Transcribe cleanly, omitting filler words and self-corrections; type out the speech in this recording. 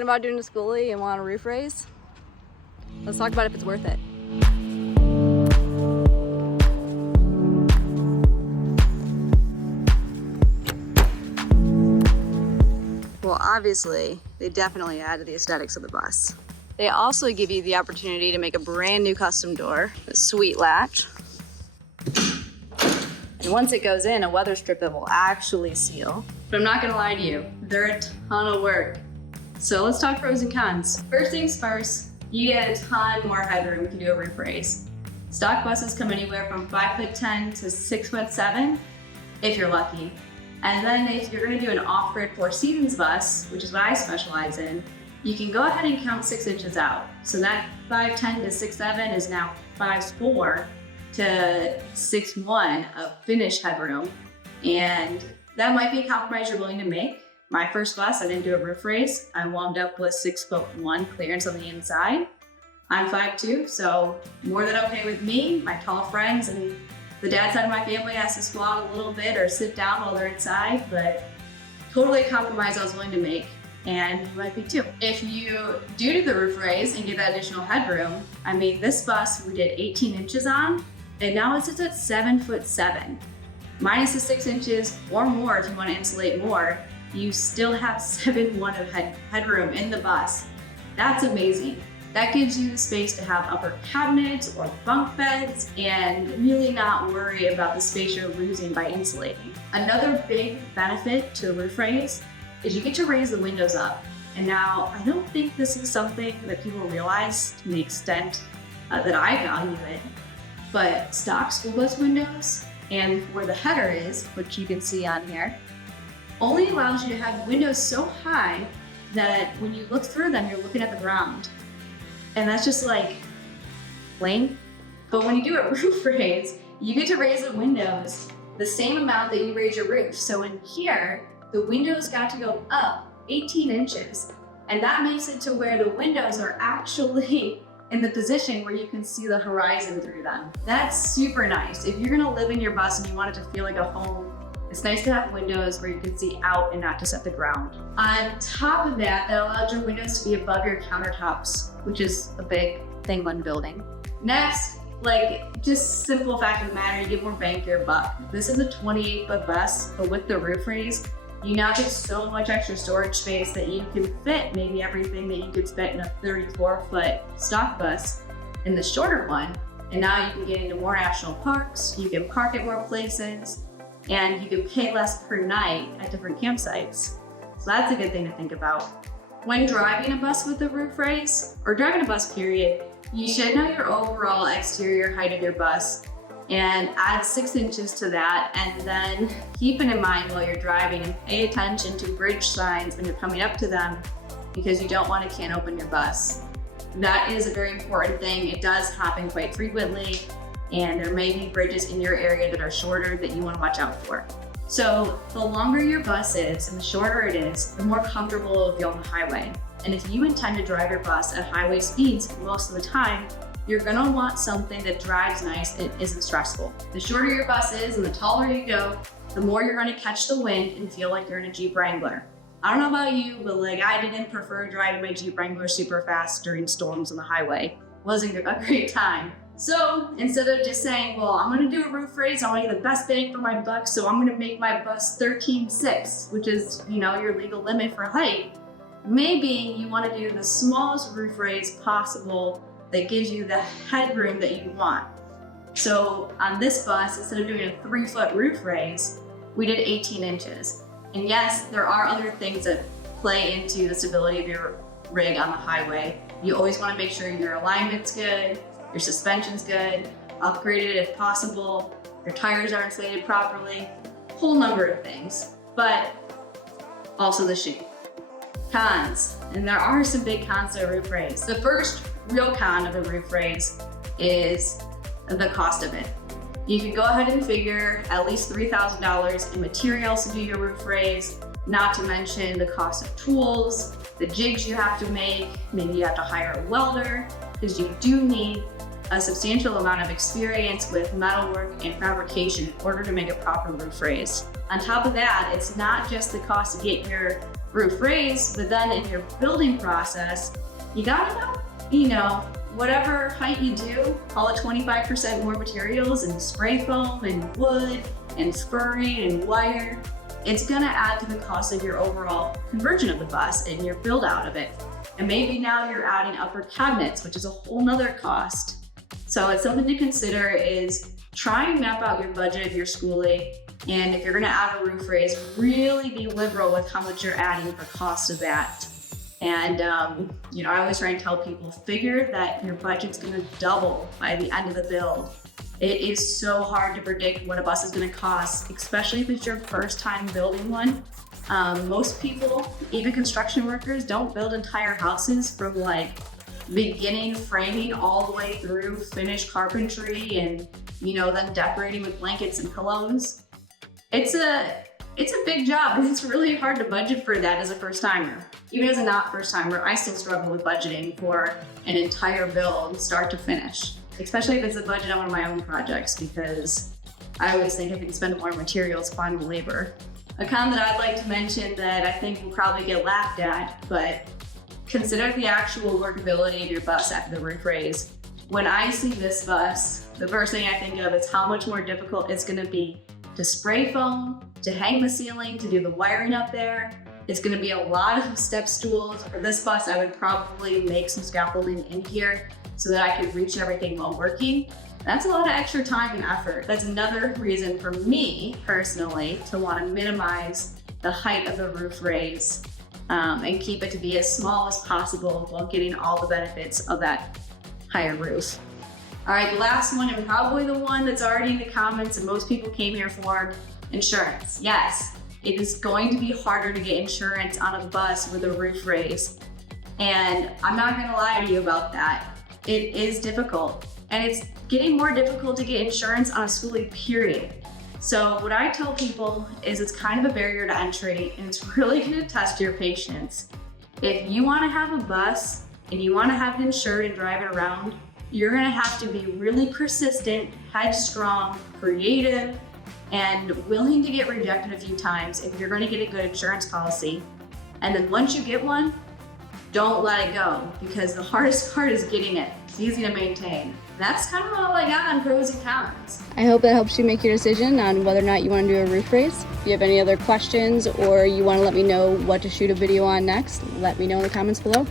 Thinking about doing a schoolie and want a roof raise? Let's talk about if it's worth it. Well, obviously, they definitely add to the aesthetics of the bus. They also give you the opportunity to make a brand new custom door, a sweet latch. And once it goes in, a weather strip that will actually seal. But I'm not gonna lie to you, they're a ton of work. So let's talk pros and cons. First things first, you get a ton more headroom if you do a roof raise. Stock buses come anywhere from 5'10" to 6'7", if you're lucky. And then if you're gonna do an off-grid Four Seasons bus, which is what I specialize in, you can go ahead and count 6 inches out. So that 5'10" to 6'7" is now 5'4" to 6'1" of finished headroom. And that might be a compromise you're willing to make. My first bus, I didn't do a roof raise. I wound up with 6'1" clearance on the inside. I'm 5'2", so more than okay with me. My tall friends and the dad side of my family has to squat a little bit or sit down while they're inside, but totally a compromise I was willing to make, and you might be too. If you do the roof raise and get that additional headroom, I mean, this bus we did 18 inches on, and now it sits at 7'7". Minus the 6 inches or more if you want to insulate more, you still have 7'1" of headroom in the bus. That's amazing. That gives you the space to have upper cabinets or bunk beds and really not worry about the space you're losing by insulating. Another big benefit to a roof raise is you get to raise the windows up. And now, I don't think this is something that people realize to the extent that I value it, but stock school bus windows and where the header is, which you can see on here, only allows you to have windows so high that when you look through them, you're looking at the ground. And that's just like lame. But when you do a roof raise, you get to raise the windows the same amount that you raise your roof. So in here, the windows got to go up 18 inches. And that makes it to where the windows are actually in the position where you can see the horizon through them. That's super nice. If you're gonna live in your bus and you want it to feel like a home, it's nice to have windows where you can see out and not just at the ground. On top of that, that allows your windows to be above your countertops, which is a big thing when building. Next, like just simple fact of the matter, you get more bang for your buck. This is a 28-foot bus, but with the roof raise, you now get so much extra storage space that you can fit maybe everything that you could fit in a 34-foot stock bus in the shorter one. And now you can get into more national parks, you can park at more places, and you can pay less per night at different campsites. So that's a good thing to think about. When driving a bus with a roof raise, or driving a bus period, you should know your overall exterior height of your bus and add 6 inches to that, and then keep it in mind while you're driving and pay attention to bridge signs when you're coming up to them, because you don't want to can open your bus. That is a very important thing. It does happen quite frequently, and there may be bridges in your area that are shorter that you want to watch out for. So the longer your bus is and the shorter it is, the more comfortable it'll be on the highway. And if you intend to drive your bus at highway speeds most of the time, you're gonna want something that drives nice and isn't stressful. The shorter your bus is and the taller you go, the more you're gonna catch the wind and feel like you're in a Jeep Wrangler. I don't know about you, but like I didn't prefer driving my Jeep Wrangler super fast during storms on the highway. Wasn't a great time. So instead of just saying, well, I'm gonna do a roof raise, I wanna get the best bang for my buck, so I'm gonna make my bus 13.6, which is, your legal limit for height. Maybe you wanna do the smallest roof raise possible that gives you the headroom that you want. So on this bus, instead of doing a 3-foot roof raise, we did 18 inches. And yes, there are other things that play into the stability of your rig on the highway. You always wanna make sure your alignment's good, your suspension's good, upgrade it if possible, your tires are inflated properly, whole number of things, but also the shape. Cons, and there are some big cons to a roof raise. The first real con of a roof raise is the cost of it. You can go ahead and figure at least $3,000 in materials to do your roof raise, not to mention the cost of tools, the jigs you have to make, maybe you have to hire a welder, because you do need a substantial amount of experience with metalwork and fabrication in order to make a proper roof raise. On top of that, it's not just the cost to get your roof raise, but then in your building process, you gotta know, whatever height you do, call it 25% more materials and spray foam and wood and spurring and wire. It's gonna add to the cost of your overall conversion of the bus and your build out of it. And maybe now you're adding upper cabinets, which is a whole nother cost. So it's something to consider is try and map out your budget of your schooling. And if you're gonna add a roof raise, really be liberal with how much you're adding for cost of that. And I always try and tell people, figure that your budget's gonna double by the end of the build. It is so hard to predict what a bus is gonna cost, especially if it's your first time building one. Most people, even construction workers, don't build entire houses from like beginning framing all the way through finished carpentry and then decorating with blankets and pillows. It's a big job, and it's really hard to budget for that as a first timer. Even as a not first timer, I still struggle with budgeting for an entire build, start to finish, especially if it's a budget on one of my own projects, because I always think I can spend more materials, final labor. A con that I'd like to mention that I think will probably get laughed at, but consider the actual workability of your bus after the roof raise. When I see this bus, the first thing I think of is how much more difficult it's gonna be to spray foam, to hang the ceiling, to do the wiring up there. It's gonna be a lot of step stools. For this bus, I would probably make some scaffolding in here so that I could reach everything while working. That's a lot of extra time and effort. That's another reason for me personally to wanna minimize the height of the roof raise and keep it to be as small as possible while getting all the benefits of that higher roof. All right, the last one, and probably the one that's already in the comments and most people came here for, insurance. Yes, it is going to be harder to get insurance on a bus with a roof raise. And I'm not gonna lie to you about that. It is difficult, and it's getting more difficult to get insurance on a schooling period. So what I tell people is it's kind of a barrier to entry, and it's really gonna test your patience. If you wanna have a bus and you wanna have it insured and drive it around, you're gonna have to be really persistent, headstrong, creative, and willing to get rejected a few times if you're gonna get a good insurance policy. And then once you get one, don't let it go, because the hardest part is getting it. It's easy to maintain. That's kind of all I got on pros and cons. I hope that helps you make your decision on whether or not you want to do a roof raise. If you have any other questions or you want to let me know what to shoot a video on next, let me know in the comments below.